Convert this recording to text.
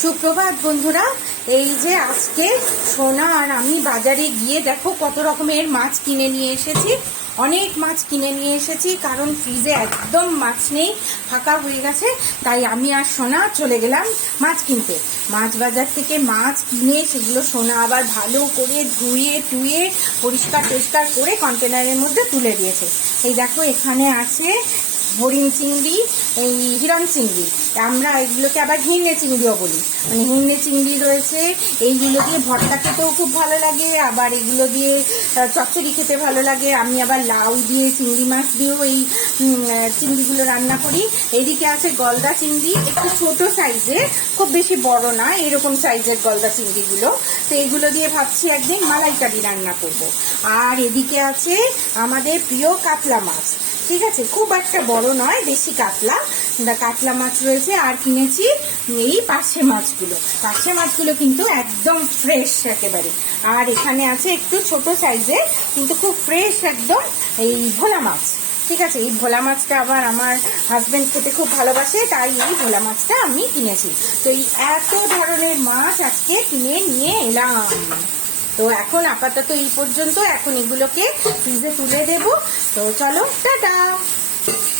সুপ্রভাত বন্ধুরা। এই যে আজকে সোনা আর আমি বাজারে গিয়ে দেখো কত রকমের মাছ কিনে নিয়ে এসেছি। অনেক মাছ কিনে নিয়ে এসেছি কারণ ফ্রিজে একদম মাছ নেই, ফাঁকা হয়ে গেছে। তাই আমি আর সোনা চলে গেলাম মাছ কিনতে। মাছ বাজার থেকে মাছ কিনে সেগুলো সোনা আবার ভালো করে ধুয়ে টুয়ে পরিষ্কার টরিষ্কার করে কন্টেনারের মধ্যে তুলে দিয়েছে। এই দেখো এখানে আছে হরিণ চিংড়ি, এই হিরণ চিংড়ি, আমরা এগুলোকে আবার হিন্নে চিংড়িও বলি। মানে হিন্নে চিংড়ি রয়েছে, এইগুলো দিয়ে ভর্তা খেতেও খুব ভালো লাগে, আবার এগুলো দিয়ে চচ্চড়ি খেতে ভালো লাগে। আমি আবার লাউ দিয়ে চিংড়ি মাছ দিয়েও এই চিংড়িগুলো রান্না করি। এদিকে আছে গলদা চিংড়ি, একটু ছোট সাইজের, খুব বেশি বড় না, এরকম সাইজের গলদা চিংড়িগুলো। তো এইগুলো দিয়ে ভাবছি একদিন মালাইকারি রান্না করব। আর এদিকে আছে আমাদের প্রিয় কাতলা মাছ, ঠিক আছে, খুব একটা বড় নয়, বেশি কাতলা মাছ রয়েছে। আর কিনেছি এই পার্শে মাছগুলো কিন্তু একদম ফ্রেশ একেবারে। আর এখানে আছে একটু ছোট সাইজের কিন্তু খুব ফ্রেশ একদম এই ভোলা মাছ, ঠিক আছে। এই ভোলা মাছটা আবার আমার হাজবেন্ড খেতে খুব ভালোবাসে, তাই এই ভোলা মাছটা আমি কিনেছি। তো এই এত ধরনের মাছ আজকে কিনে নিয়ে এলাম। তো এখন আপাতত এই পর্যন্ত, এখন এগুলোকে ফ্রিজে তুলে দেব। তো চলো, টাটা।